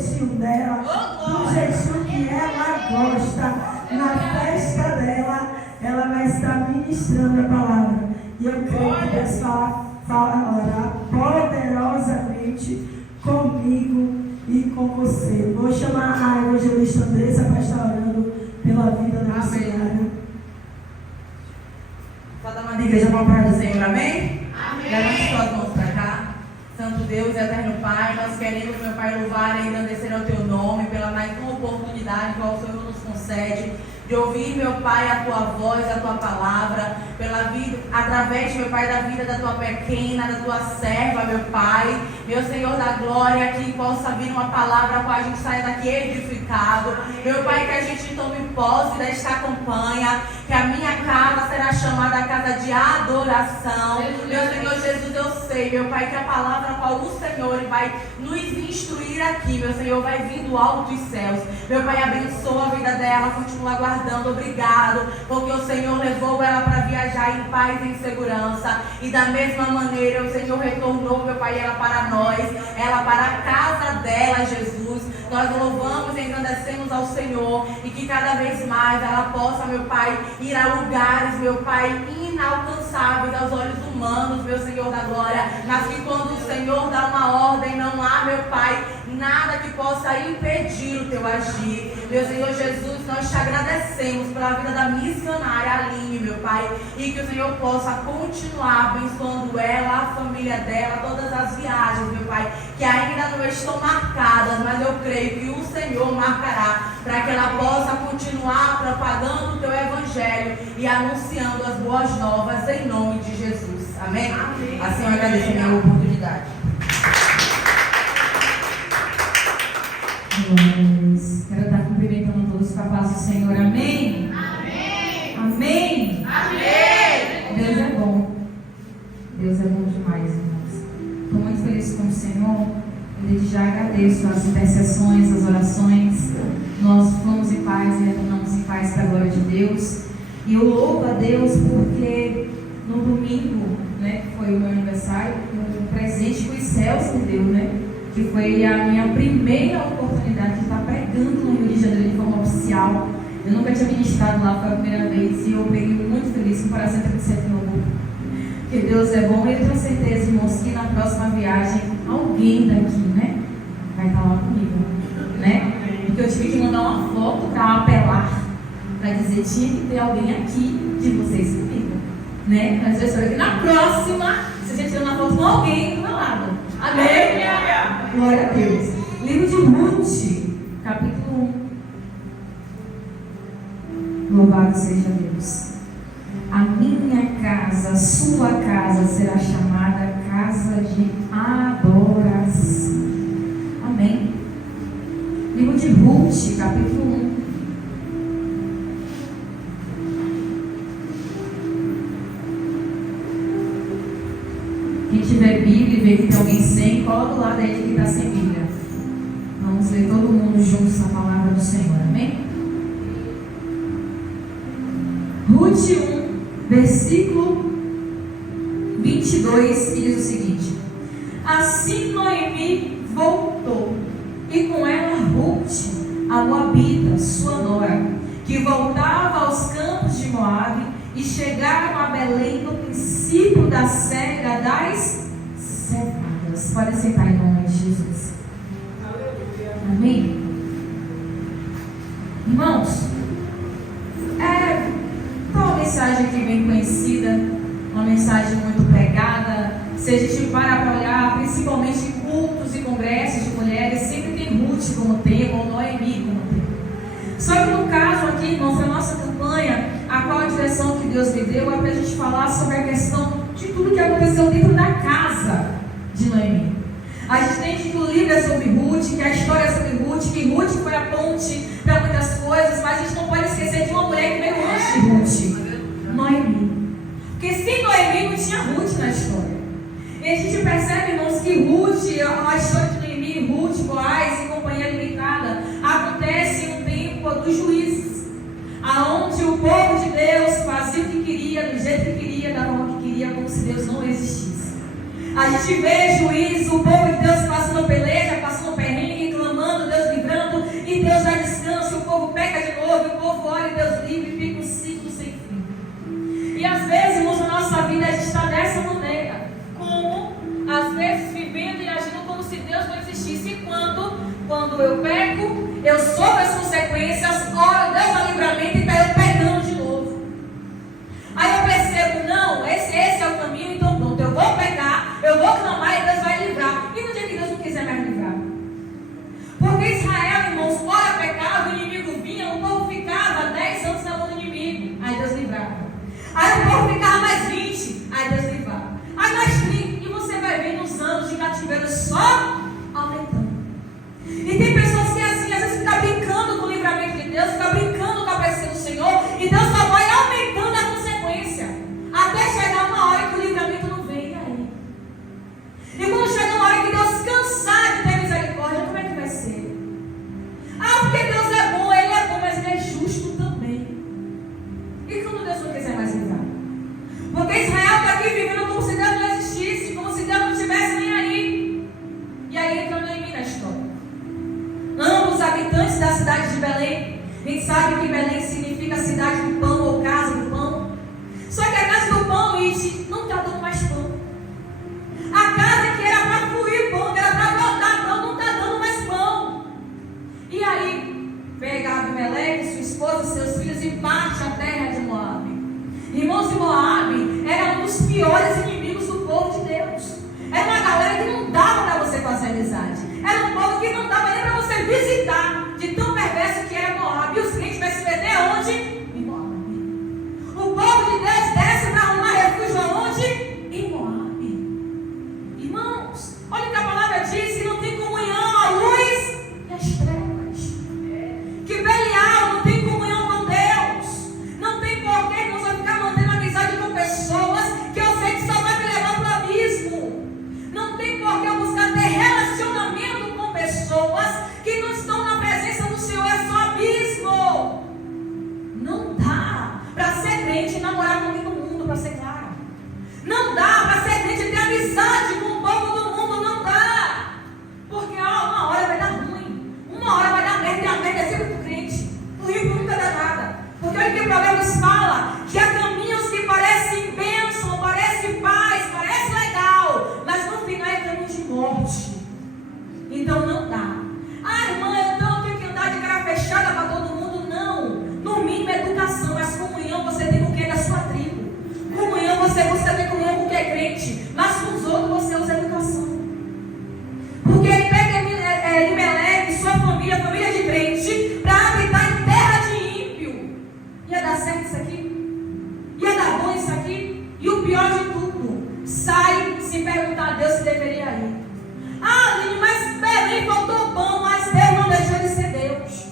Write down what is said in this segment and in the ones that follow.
jeitinho dela, do jeitinho que ela gosta. Na festa dela, ela vai estar ministrando a palavra. E eu creio que Deus falará poderosamente comigo e com você. Vou chamar a evangelista Andressa para estar orando pela vida da senhora. Toda uma igreja para a paz do Senhor, amém? Amém. Levante suas mãos para cá. Santo Deus e eterno Pai, nós queremos, meu Pai, louvar e engrandecer ao Teu nome pela mais uma oportunidade que o Senhor nos concede de ouvir, meu Pai, a Tua voz, a Tua palavra, pela vida, através, meu Pai, da vida da Tua pequena, da Tua serva, meu Pai, meu Senhor da glória, que possa vir uma palavra com a gente saia daqui edificado, meu Pai, que a gente tome posse desta campanha, que a minha casa será chamada casa de adoração, meu Senhor Jesus, eu sei, meu Pai, que a palavra qual o Senhor vai nos instruir aqui, meu Senhor, vai vir do alto dos céus, meu Pai, abençoa a vida dela, continua guardando, obrigado, porque o Senhor levou ela para viajar em paz e em segurança, e da mesma maneira o Senhor retornou, meu Pai, ela para nós, ela para a casa dela, Jesus, nós louvamos e engrandecemos ao Senhor, e que cada vez mais ela possa, meu Pai, ir a lugares, meu Pai, inalcançáveis aos olhos humanos, meu Senhor da glória, mas que quando o Senhor dá uma ordem, não há, meu Pai, nada que possa impedir o teu agir. Meu Senhor Jesus, nós te agradecemos pela vida da missionária Aline, meu Pai, e que o Senhor possa continuar abençoando ela, a família dela, todas as viagens, meu Pai, que ainda não estão marcadas, mas eu creio que o Senhor marcará, para que ela possa continuar propagando o teu evangelho e anunciando as boas novas em nome de Jesus. Amém? Amém. Assim eu agradeço a minha oportunidade. Quero estar cumprimentando todos com a paz do Senhor. Amém? Amém. Amém? Amém. Deus é bom. Deus é bom demais, irmãos. Estou muito feliz com o Senhor. E desde já agradeço as intercessões, as orações. Nós fomos em paz e retornamos em paz para a glória de Deus. E eu louvo a Deus porque no domingo, né, que foi o meu aniversário, o presente que os céus me deu, né? Que foi a minha primeira oportunidade de estar pregando no Rio de Janeiro de forma oficial. Eu nunca tinha ministrado lá, foi a primeira vez, e eu peguei muito feliz com o coração de novo. Porque Deus é bom, e eu tenho certeza, irmãos, que na próxima viagem, alguém daqui, né, vai estar lá comigo, né? Porque eu tive que mandar uma foto para apelar, para dizer, tinha que ter alguém aqui de vocês comigo, né? Mas eu espero que na próxima, você já tirou uma foto com alguém do meu lado. Amém? Glória a Deus. Livro de Ruth, capítulo 1. Louvado seja Deus. A minha casa, a sua casa será chamada casa de adoração. Amém? Livro de Ruth, capítulo 1. Quem tiver Bíblia e ver que tem alguém sem, cola do lado aí de quem está sem Bíblia. Vamos ler todo mundo juntos a palavra do Senhor, amém? Ruth 1, versículo 22, que diz o seguinte: Assim Noemi voltou, e com ela Ruth, a moabita, sua nora, que voltava aos campos de Moabe, e chegaram a Belém no princípio da cega das cevadas. Pode sentar em nome de Jesus. Amém? Irmãos, uma mensagem aqui bem conhecida, uma mensagem muito pregada. Se a gente parar para olhar, principalmente em cultos e congressos de mulheres, sempre tem Ruth como tema, ou Noemi como tema. Só que no caso aqui, irmãos, a nossa campanha, a qual a direção que Deus me deu é para a gente falar sobre a questão de tudo que aconteceu dentro da casa de Noemi. A gente entende que o livro é sobre Ruth, que a história é sobre Ruth, que Ruth foi a ponte para muitas coisas, mas a gente não pode esquecer de uma mulher que veio antes de Ruth, Noemi. Porque sem Noemi não tinha Ruth na história. E a gente percebe, irmãos, que Ruth, a história de Noemi, Ruth, Boaz e companhia limitada, acontece em um tempo dos juízes, aonde o povo de Deus fazia o que queria, do jeito que queria, da forma que queria, como se Deus não existisse. A gente vê juízes, o povo de Deus passando peleja, passando perrengue, clamando, Deus quando eu peco, eu sofro as consequências, oro, Deus dá livramento e eu pecando de novo. Aí eu percebo, não, esse é o caminho, então pronto, eu vou pecar, eu vou clamar e Deus vai livrar. E no dia que Deus não quiser mais livrar? Porque Israel, irmãos, ora pecava, o inimigo vinha, o povo ficava 10 anos na mão do inimigo, aí Deus livrava. Aí o povo ficava mais 20, aí Deus livrava. Aí mais 30, e você vai vendo os anos de cativeiro só aumentando. E tem pessoas que assim, às vezes ficam brincando com o livramento de Deus, ficam brincando com a presença do Senhor, e Deus só vai aumentando a consequência, até chegar uma hora que o livramento não vem aí. E quando chega uma hora que Deus cansar de ter misericórdia, como é que vai ser? Ah, porque Deus é bom, mas Ele é justo também. E quando Deus não quiser mais livrar? Porque Israel está aqui vivendo como se Deus não existisse, como se Deus não estivesse nem aí. E aí entra Noemi na história. Ambos os habitantes da cidade de Belém. A gente sabe que Belém significa cidade do pão ou casa do pão. Só que a casa do pão, Iti, não está dando mais pão. A casa que era para fluir pão, que era para brotar pão, não está dando mais pão. E aí, pega Abimeleque, sua esposa e seus filhos e parte a terra de Moabe. Irmãos, de Moabe era um dos piores inimigos do povo de Deus. Era uma galera que não dava para você fazer amizade. Era um povo que não dava nem para você visitar, de tão perverso que era Moabe. E os crentes vai se perder onde? Em Moabe. O povo de Deus desce para arrumar refúgio aonde? Em Moabe. Irmãos, olha o que a palavra diz, que não tem comunhão a luz e as trevas. Que Belial não tem comunhão com Deus. Não tem porquê, irmãos, eu ficar mantendo amizade com pessoas que eu sei que só vai me levar para o abismo. Não tem porquê eu buscar ter relacionamento com pessoas que não estão na presença do Senhor, é só abismo. Não dá para ser crente e namorar com todo mundo, para ser claro. Não dá para ser crente e ter amizade com o povo do mundo, não dá. Porque uma hora vai dar ruim, uma hora vai dar merda, e a merda é sempre do crente. O rico nunca dá nada. Porque olha que o Provérbios fala, que há caminhos que parecem bênção, parecem paz, parece legal, mas no final é caminho de morte. Então não dá. Ah, irmã, então eu tenho que andar de cara fechada para todo mundo? Não. No mínimo é educação, mas comunhão você tem com quem é da sua tribo. Comunhão você tem comunhão com quem é crente, mas com os outros você usa educação. Porque ele pega Elimeleque, sua família, família de crente, para habitar em terra de ímpio. Ia dar certo isso aqui? Ia dar bom isso aqui? E o pior de tudo, sai sem perguntar a Deus se deveria ir. Ah, Aline, mas Belém faltou pão, mas Deus não deixou de ser Deus.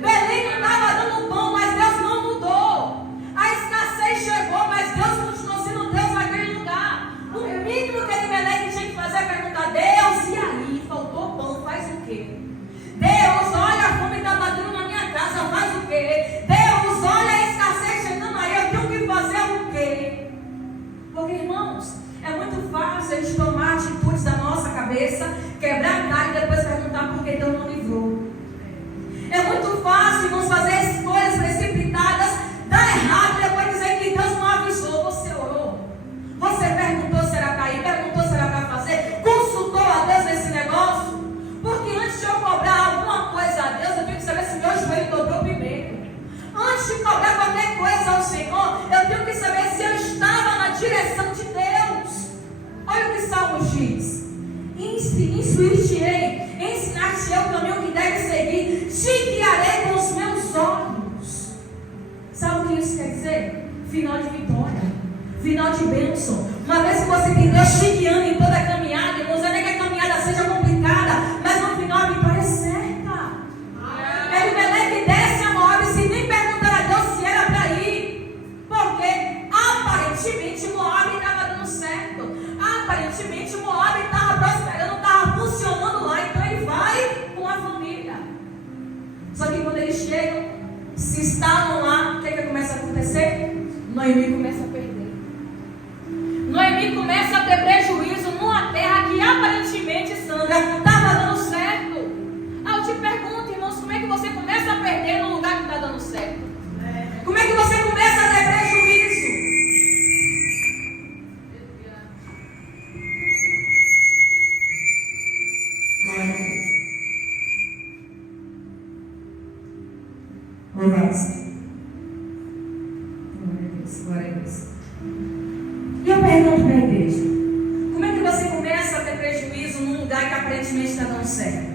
Belém não estava dando pão, mas Deus não mudou. A escassez chegou, mas Deus continuou sendo Deus naquele lugar. O mínimo que Elimeleque tinha que fazer é perguntar: Deus, e aí? Faltou pão, faz o quê? Deus, olha, a fome está batendo na minha casa, faz o quê? Deus, olha a escassez chegando aí, eu tenho que fazer o quê? Porque, irmãos, é muito fácil a gente tomar atitudes da nossa cabeça, quebrar a cara e depois perguntar por que Deus não livrou. É muito fácil, irmãos, fazer escolhas precipitadas, dar errado e depois dizer que Deus não avisou. Você orou? Você perguntou se era para ir? Perguntou se era para fazer? Consultou a Deus nesse negócio? Porque antes de eu cobrar alguma coisa a Deus, eu tenho que saber se meu joelho dobrou primeiro. Antes de cobrar qualquer coisa ao Senhor, eu tenho que saber se eu estava na direção de Deus. Olha o que Salmos diz: instruir-te-ei, ensinar-te-ei o caminho que deve seguir, te guiarei com os meus olhos. Sabe o que isso quer dizer? Final de vitória, final de bênção. Uma vez que você tem Deus te guiando em toda a caminhada, irmãos, não é que a caminhada seja complicada, mas no final a vitória é certa. Elimeleque desce a Moabe sem nem perguntar a Deus se era para ir, porque aparentemente Moabe estava dando certo, aparentemente Moabe estava prosperando, estava funcionando lá, então ele vai com a família. Só que quando eles chegam, se instalam lá, o que começa a acontecer? Noemi começa a perder. Noemi começa a ter prejuízo numa terra que aparentemente, Sandra, estava dando certo. Ah, eu te pergunto, irmãos, como é que você começa a perder no lugar que está dando certo? Como é que você começa a ter prejuízo? Glória a Deus. Glória a Deus. E eu pergunto para a igreja: como é que você começa a ter prejuízo num lugar que aparentemente está dando certo?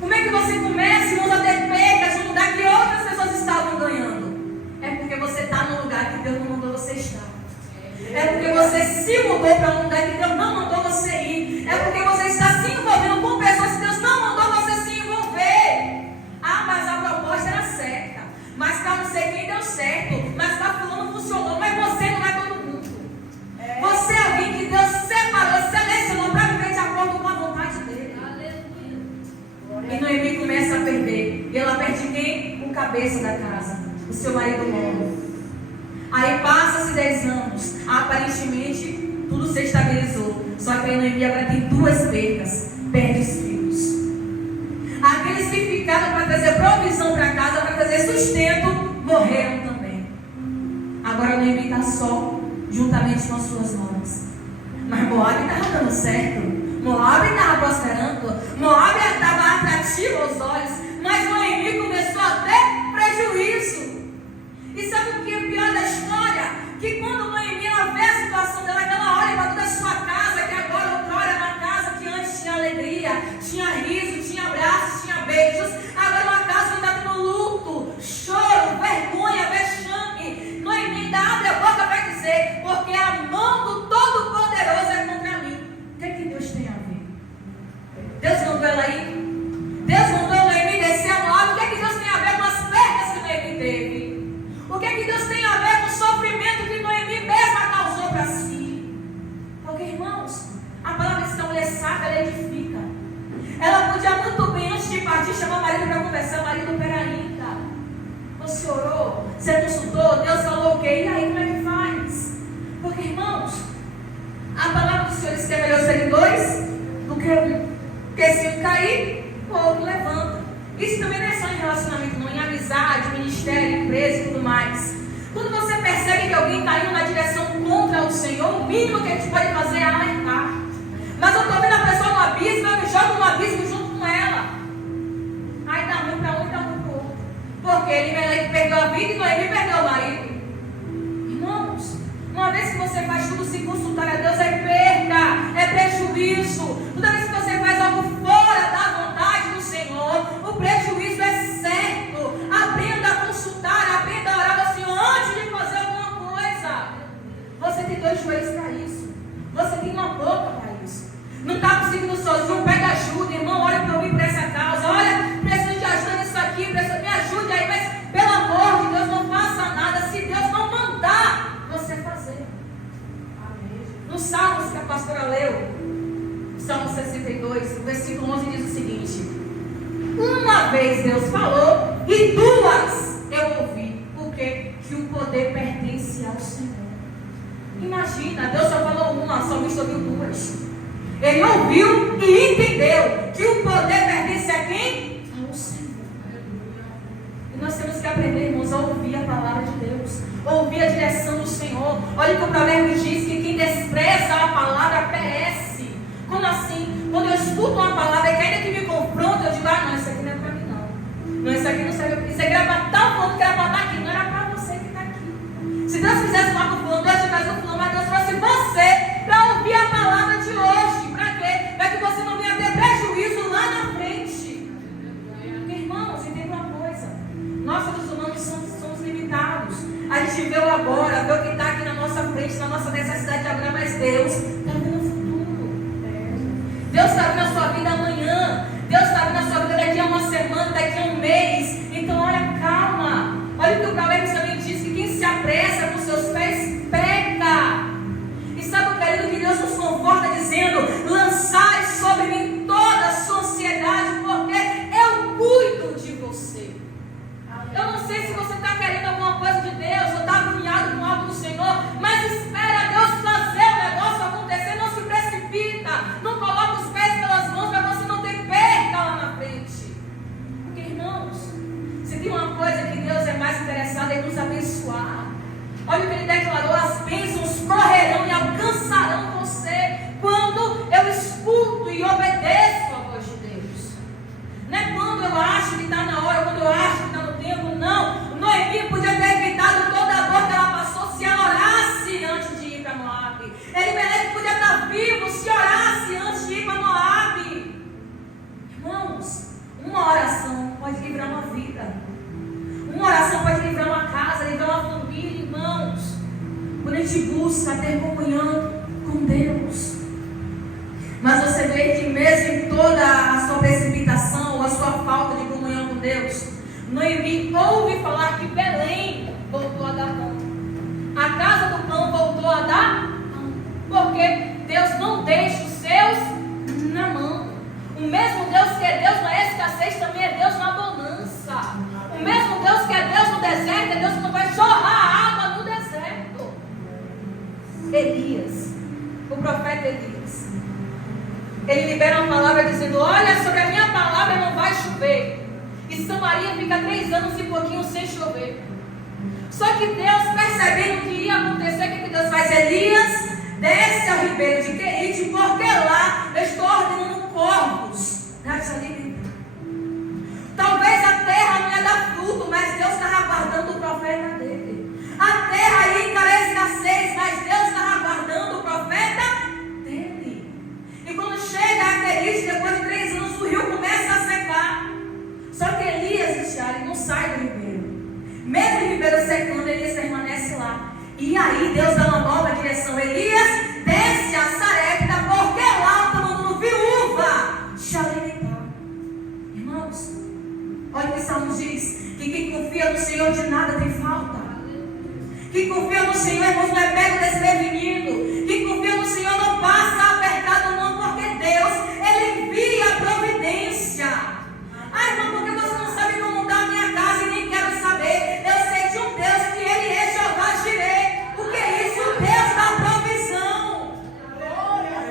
Como é que você começa, irmãos, a ter perdas num lugar que outras pessoas estavam ganhando? É porque você está num lugar que Deus não mandou você estar. É porque você se mudou para um lugar que Deus não mandou você ir. É porque você está se envolvendo com pessoas que Deus não mandou você se envolver. Ah, mas a proposta era certa. Mas para não sei quem deu certo. Mas para fulano funcionou. Mas você não é todo mundo. Você é alguém que Deus separou, selecionou para viver de acordo com a vontade dele. E Noemi começa a perder. E ela perde quem? O cabeça da casa. O seu marido morre. Aí passa-se 10 anos. Aparentemente tudo se estabilizou. Só que a Noemi agora tem 2 percas. Perde os filhos. Aqueles que ficaram para trazer provisão para casa, para trazer sustento, morreram também. Agora a Noemi está só, juntamente com as suas noras. Mas Moabe estava dando certo. Moabe estava prosperando. Moabe estava atrativo aos olhos. Mas Noemi começou a ter prejuízo. E sabe o que é pior da história? Que quando Noemi ela vê a situação dela, que ela olha para toda a sua casa, que agora outrora era uma casa que antes tinha alegria, tinha riso, tinha abraços, tinha beijos. Agora é uma casa que está tendo luto, choro, vergonha, vexame. Noemi ainda abre a boca para dizer: porque a mão do Todo-Poderoso é contra mim. O que é que Deus tem a ver? Deus mandou ela ir? Deus mandou Noemi descer a Moabe? O que é que Deus tem a ver com as perdas que Noemi teve? O que é que Deus tem a ver com o sofrimento que Noemi mesma causou para si? Porque, irmãos, a palavra dessa mulher sábia, ela edifica. Ela podia muito bem, antes de partir, chamar o marido para conversar. O marido, peraí, cara. Você orou? Você consultou? Deus falou o quê? E aí, como é que faz? Porque, irmãos, a palavra do Senhor diz que é melhor serem 2 do que 1. Porque se um cair, o outro levanta. Isso também não é só em relacionamento, não, em amizade, ministério, empresa e tudo mais. Quando você percebe que alguém está indo na direção contra o Senhor, o mínimo que a gente pode fazer é alertar. Mas eu estou vendo a pessoa no abismo, eu me jogo no abismo junto com ela. Aí dá ruim para um e dá ruim para o outro. Porque ele perdeu a vida e Noemi perdeu o marido. Irmãos, uma vez que você faz tudo sem consultar a Deus, é perca, é prejuízo. Toda vez que você faz algo fora da vontade do Senhor, o prejuízo é certo. Aprenda a consultar, aprenda a orar ao Senhor antes de fazer alguma coisa. Você tem 2 joelhos para isso. Você tem uma boca para isso. Não está conseguindo sozinho, pega ajuda, irmão. Olha para mim por essa causa. Olha, preciso de ajuda nisso aqui, preciso, me ajude aí. Mas, pelo amor de Deus, não faça nada se Deus não mandar você fazer. No Salmos que a pastora leu, Salmo 62, o versículo 11 diz o seguinte: uma vez Deus falou e 2 eu ouvi. Por quê? Que o poder pertence ao Senhor. Imagina, Deus só falou uma, só me ouviu 2. Ele ouviu e entendeu que o poder pertence a quem? Ao Senhor. E nós temos que aprender, irmãos, a ouvir a palavra de Deus, ouvir a direção do Senhor. Olha que o provérbio diz que quem despreza a palavra perece. Como assim? Quando eu escuto uma palavra que ainda que me confronta, eu digo: ah, não, isso aqui não é para mim não. Não, isso aqui não serve. Isso aqui era para tal fulano que era para estar aqui. Não era para você que está aqui. Se Deus quisesse falar com o fulano, Deus traz o fulano, mas Deus trouxe você para ouvir a palavra de hoje. Para quê? Para que você não venha ter prejuízo lá na frente. Porque, irmãos, entenda uma coisa: nós, seres humanos, somos limitados. A gente vê o agora, vê o que está aqui na nossa frente, na nossa necessidade de agora, mas Deus está vendo o futuro. Deus está vendo a sua vida amanhã. Deus está vendo a sua vida daqui a uma semana, daqui a um mês. Então, olha, calma. Olha o que o Provérbios também diz: que quem se apressa com seus pés, peca. E sabe o querido que Deus nos conforta dizendo: lançai sobre mim toda a sua ansiedade, porque eu cuido de você. Eu não sei se você está querendo alguma coisa de Deus, ou está agoniado com algo do Senhor, mas espera Deus fazer o negócio acontecer. Não se precipita, não coloca os pés pelas mãos para você não ter perca lá na frente. Porque, irmãos, Noemi ouve falar que Belém voltou a dar pão. A casa do pão voltou a dar pão. Porque Deus não deixa os seus na mão. O mesmo Deus que é Deus na escassez também é Deus na bonança. O mesmo Deus que é Deus no deserto é Deus que não vai jorrar água no deserto. Elias, o profeta Elias, ele libera uma palavra dizendo: olha, sobre a minha palavra não vai chover. E Samaria fica 3 anos e pouquinho sem chover. Só que Deus, percebendo que ia acontecer, o que Deus faz? Elias, desce ao ribeiro de Querite, porque lá eu estou ordenando corvos para te alimentar. Talvez a terra não ia dar fruto, mas Deus estava aguardando o profeta dele. A terra ia encarar escassez, mas Deus estava aguardando o profeta dele. E quando chega a Querite, depois de 3 anos, o rio começa a secar. Só que Elias não sai do ribeiro. Mesmo o ribeiro secando, Elias permanece lá. E aí Deus dá uma nova direção. Elias desce a Sarepta, porque lá está mandando viúva te alimentar. Irmãos, olha o que o Salmo diz: que quem confia no Senhor de nada tem falta. Quem confia no Senhor, irmãos, não é pego desprevenido. Quem confia no Senhor não passa apertado não, porque Deus, Ele envia a providência. Ah, irmão, porque você não sabe como está a minha casa e nem quero saber. Eu sei de um Deus que Ele é Jeová Jireh. O que é isso? O Deus da provisão.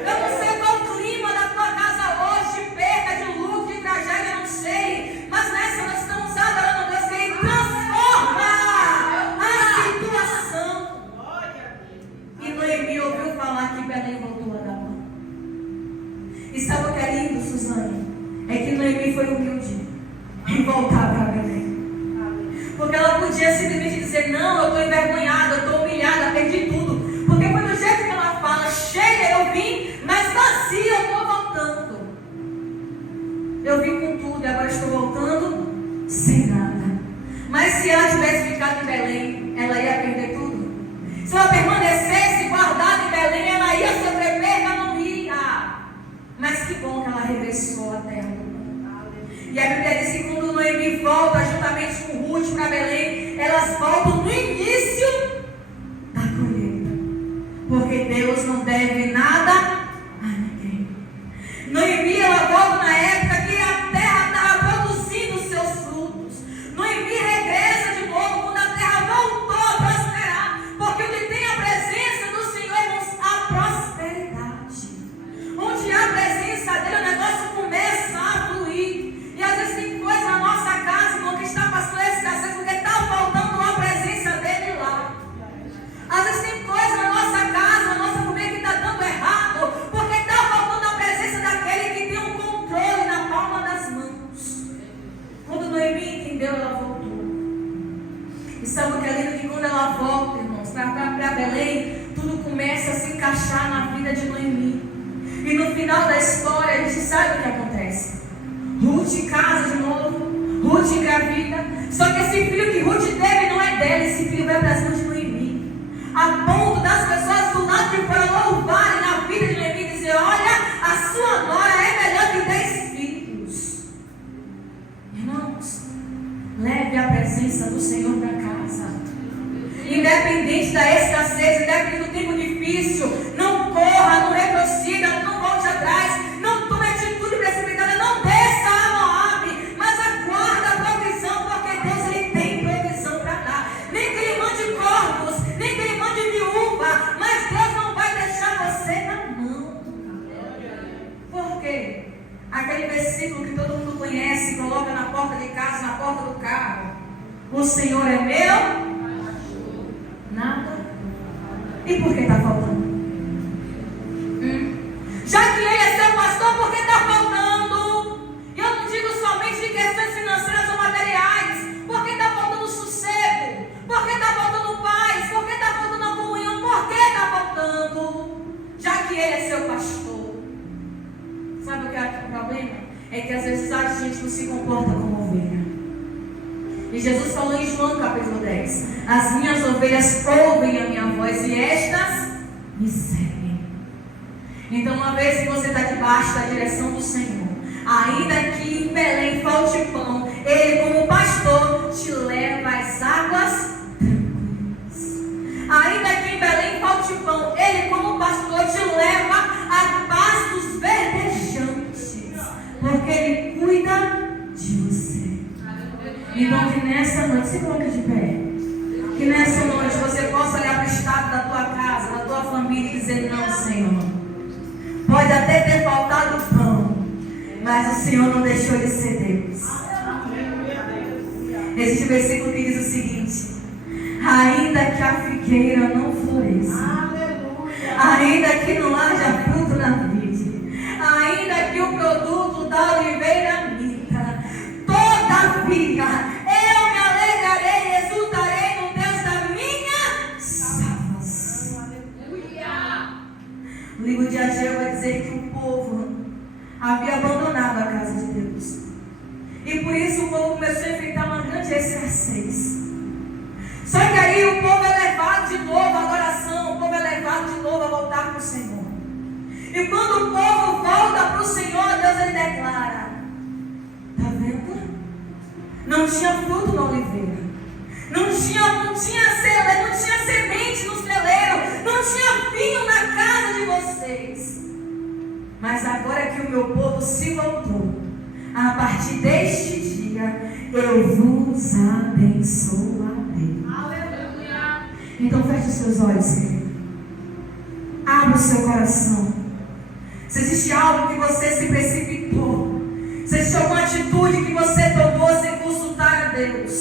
Eu não sei qual o clima da tua casa hoje, de perda, de luto, de tragédia, eu não sei. Mas nessa nós estamos adorando a Deus que Ele transforma a situação. E Noemi ouviu falar que Belém voltou a dar pão. E sabe o que é lindo, Suzane? É que Noemi foi humilde em voltar para Belém. Porque ela podia simplesmente dizer: não, eu estou envergonhada, eu estou humilhada, perdi tudo. Porque foi do jeito que ela fala: chega, eu vim, mas vazia, eu estou voltando. Eu vim com tudo e agora estou voltando sem nada. Mas se ela tivesse ficado em Belém, ela ia perder tudo. Se ela permanecesse guardada em Belém, ela ia sofrer perda, não ia. Mas que bom que ela regressou à terra do pão. E a Bíblia diz que quando Noemi volta juntamente com Ruth para Belém, elas voltam no início da colheita. Porque Deus não deve nada a ninguém. Noemi, ela volta na época que a terra estava produzindo seus frutos. Noemi regressa de novo quando a terra voltou a prosperar. Porque onde tem a presença do Senhor, irmãos, há prosperidade. Onde há a presença dele, o negócio começa a fluir. E às vezes tem coisa na nossa casa, irmão, que está passando escassez porque está faltando a presença dele lá. Às vezes tem coisa na nossa casa, na nossa família, que está dando errado porque está faltando a presença daquele que tem um controle na palma das mãos. Quando Noemi entendeu, ela voltou. E sabe o que é lindo? Que quando ela volta, irmãos, para Belém, tudo começa a se encaixar na vida de Noemi. E no final da história, a gente sabe o que acontece. Ruth casa de novo, Ruth engravida. Só que esse filho que Ruth teve não é dela, esse filho vai para as mãos de Noemi. A ponto das pessoas do lado de fora louvarem na vida de Noemi e dizer: olha, a sua nora é melhor que 10 filhos. Irmãos, leve a presença do Senhor para casa. Independente da escassez, independente do tempo difícil, não corra, não retroceda, não volte atrás, não tome atitude precipitada, não desça a Moabe, mas aguarda a provisão, porque Deus, Ele tem provisão para dar. Nem que Ele mande corvos, nem que Ele mande viúva, mas Deus não vai deixar você na mão. Por quê? Aquele versículo que todo mundo conhece, coloca na porta de casa, na porta do carro: o Senhor é meu, nada. E por que está faltando? Já que Ele é seu pastor, por que está faltando? E eu não digo somente de questões financeiras ou materiais. Por que está faltando sossego? Por que está faltando paz? Por que está faltando a comunhão? Por que está faltando? Já que Ele é seu pastor. Sabe o que é o problema? É que às vezes a gente não se comporta como ovelha. E Jesus falou em João capítulo 10: as minhas ovelhas ouvem a minha voz e estas me seguem. Então, uma vez que você está debaixo da direção do Senhor, ainda que em Belém falte pão, Ele como pastor te leva às águas tranquilas. Ainda que em Belém falte pão, Ele, como pastor, te leva a pastos verdejantes, porque Ele cuida de você. Então, que nessa noite, se coloque de pé. Que nessa noite você possa olhar para o estado da tua casa, da tua família e dizer: não, Senhor, pode até ter faltado pão, mas o Senhor não deixou de ser Deus. Existe um versículo que diz o seguinte: ainda que a figueira não floresça, ainda que não haja fruto na vide, ainda que o produto da oliveira minta, todavia eu me alegrarei e exultarei no Deus da minha salvação. O livro de Ageu vai dizer que o povo havia abandonado a casa de Deus, e por isso o povo começou a enfrentar uma grande escassez. Só que aí o povo é levado de novo à adoração, o povo é levado de novo a voltar para o Senhor. E quando o povo volta para o Senhor, Deus ele declara: está vendo? Não tinha fruto na oliveira, não tinha semente no celeiro, não tinha vinho na casa de vocês. Mas agora que o meu povo se voltou, a partir deste dia eu vos abençoarei. Aleluia. Então feche os seus olhos, querido. Abra o seu coração. Se existe algo que você se precipitou, se existe alguma atitude que você tomou sem consultar a Deus,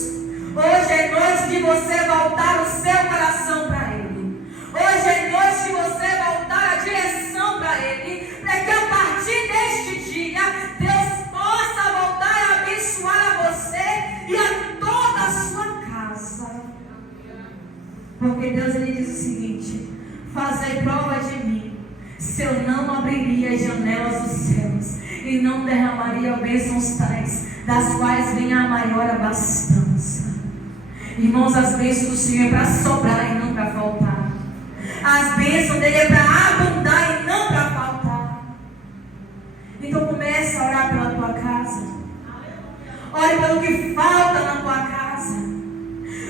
hoje é noite de você voltar o seu coração para Ele. Hoje é noite de você voltar a direção para Ele, para que a partir deste dia Deus possa voltar a abençoar a você e a toda a sua casa. Porque Deus ele diz o seguinte: fazei prova de mim, se eu não abriria as janelas dos céus e não derramaria bênçãos tais, das quais vem a maior abastança. Irmãos, as bênçãos do Senhor é para sobrar e não para faltar. As bênçãos dele é para abundar e não para faltar. Então comece a orar pela tua casa. Ore pelo que falta na tua casa.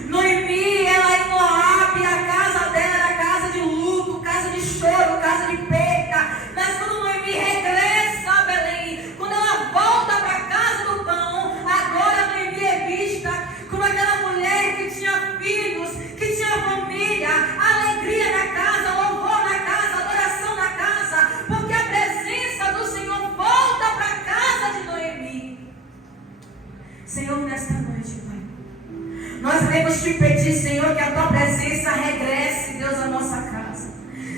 Noemi, ela em Moab, a casa dela era casa de luto, casa de choro, casa de perca. Mas quando Noemi regressa a Belém, quando ela volta para a casa do pão, agora Noemi é vista como aquela mulher que tinha filhos, que tinha família, alegria na casa, louvor na casa, adoração na casa, porque a presença do Senhor volta para a casa de Noemi. Senhor, nesta noite, Pai, nós queremos te pedir, Senhor, que a tua presença regresse, Deus, à nossa casa.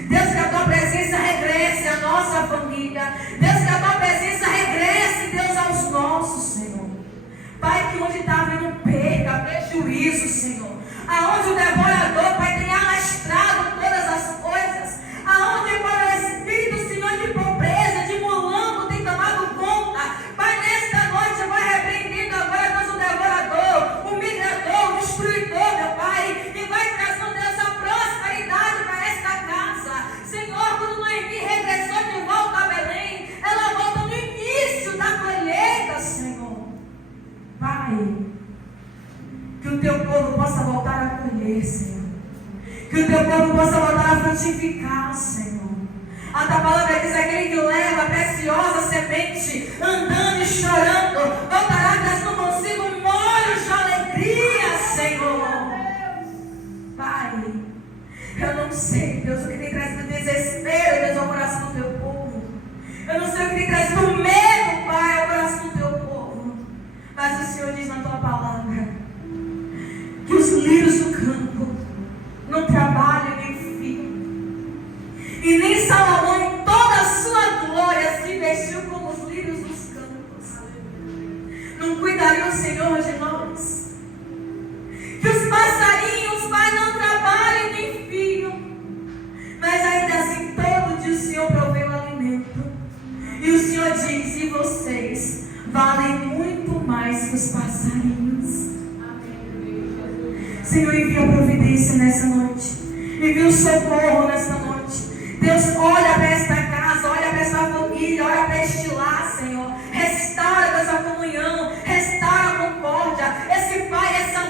Deus, que a tua presença regresse à nossa família. Deus, que a tua presença regresse, Deus, aos nossos, Senhor. Pai, que onde está havendo perda, prejuízo, Senhor, aonde o devorador, Pai, tem alastrado todas as coisas, aonde, Pai, o Espírito, Senhor, de pobreza, de mulambo tem tomado conta, Pai, nesta noite vai repreendendo agora, Deus, o devorador, o migrador, o destruidor, meu Pai, e vai trazendo essa prosperidade para esta casa. Senhor, quando Noemi regressou de volta a Belém, ela volta no início da colheita, Senhor. Pai, que o teu povo possa voltar a colher, Senhor. Que o teu povo possa voltar a frutificar, Senhor. A tua palavra diz: aquele que leva a preciosa semente, andando e chorando, voltará trazendo consigo molhos de alegria, Senhor. Pai, eu não sei, Deus, o que tem trazido desespero, Deus, ao coração do teu povo. Eu não sei o que tem trazido medo, Pai, ao coração do teu povo. Mas o Senhor diz na tua palavra que os lírios do campo não trabalham nem fiam, e nem Salomão em toda a sua glória se vestiu como os lírios dos campos. Não cuidaria o Senhor de nós? Que os passarinhos, Pai, não trabalhem nem fiam, mas ainda assim todo dia o Senhor provê o alimento. E o Senhor diz: e vocês valem muito mais que os passarinhos. Senhor, envia a providência nessa noite, envia o socorro nessa noite. Deus, olha para esta casa, olha para esta família, olha para este lar, Senhor. Restaura essa comunhão, restaura a concórdia. Esse pai, essa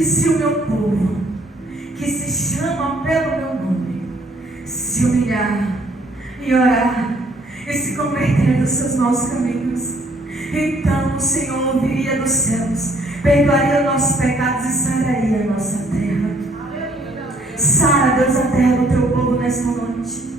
que se o meu povo, que se chama pelo meu nome, se humilhar e orar e se converter dos seus maus caminhos, então o Senhor ouviria dos céus, perdoaria nossos pecados e sararia a nossa terra. Sara, Deus, a terra do teu povo nesta noite.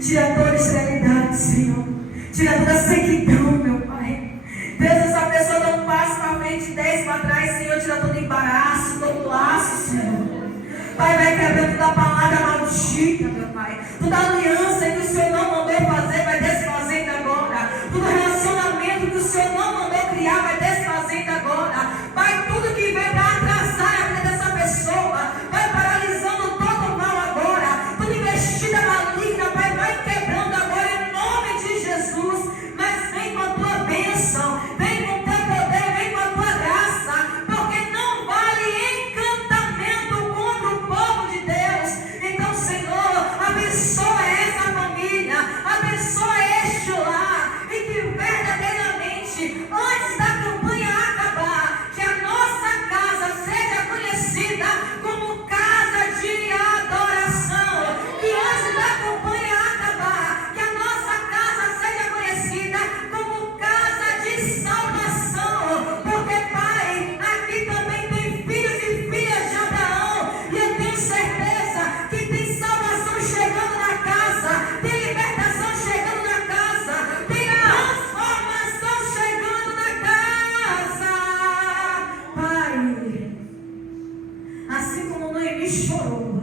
Tira toda esterilidade, Senhor. Tira toda sequidão, meu Pai. Deus, essa pessoa dá um passo para frente, 10 para trás, Senhor. Tira todo embaraço, todo laço, Senhor. Pai, vai quebrando toda palavra maldita, meu Pai. Toda aliança que o Senhor não mandou fazer, vai desfazendo agora. Todo relacionamento que o Senhor não mandou criar, vai desfazendo agora. Pai, tudo que vem para atrasar a vida dessa pessoa, vai paralisando todo o mal agora. Toda investida maligna, Pai, vai quebrando agora em nome de Jesus. Mas vem com a tua bênção, vem com o teu poder, vem com a tua graça, porque não vale encantamento contra o povo de Deus. Então, Senhor, abençoa essa família, abençoa este lar, e que verdadeiramente, antes da campanha acabar, que a nossa casa seja conhecida como casa de adoração. Que antes da campanha acabar, que a nossa casa seja conhecida como casa de salvação. Porque, Pai, aqui também tem filhos e filhas de Abraão, e eu tenho certeza que tem salvação chegando na casa, tem libertação chegando na casa, tem transformação chegando na casa. Pai, assim como Noemi chorou,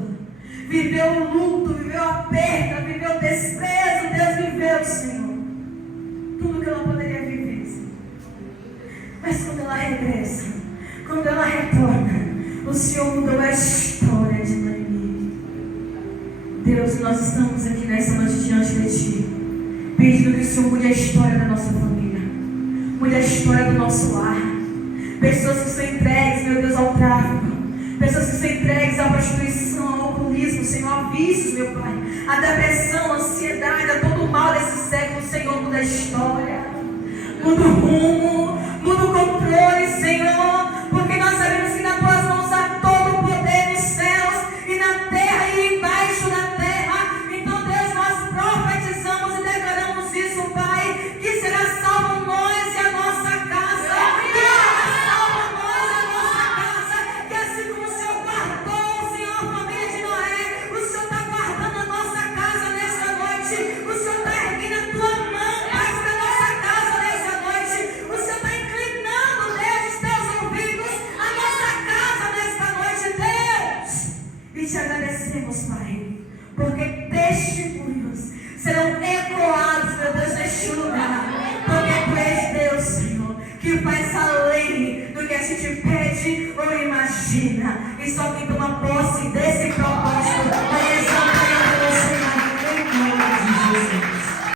viveu o luto, viveu a perda, viveu o desprezo, Deus viveu, Senhor, tudo que ela poderia viver, Senhor. Mas quando ela regressa, quando ela retorna, o Senhor mudou a história de Noemi. Deus, nós estamos aqui nessa noite diante de Ti, pedindo que o Senhor mude a história da nossa família, mude a história do nosso lar. Pessoas que são entregues, meu Deus, ao tráfico, pessoas que são entregues à prostituição, ao alcoolismo, Senhor, a vícios, meu Pai, a depressão, a ansiedade, a todo o mal desse século, Senhor.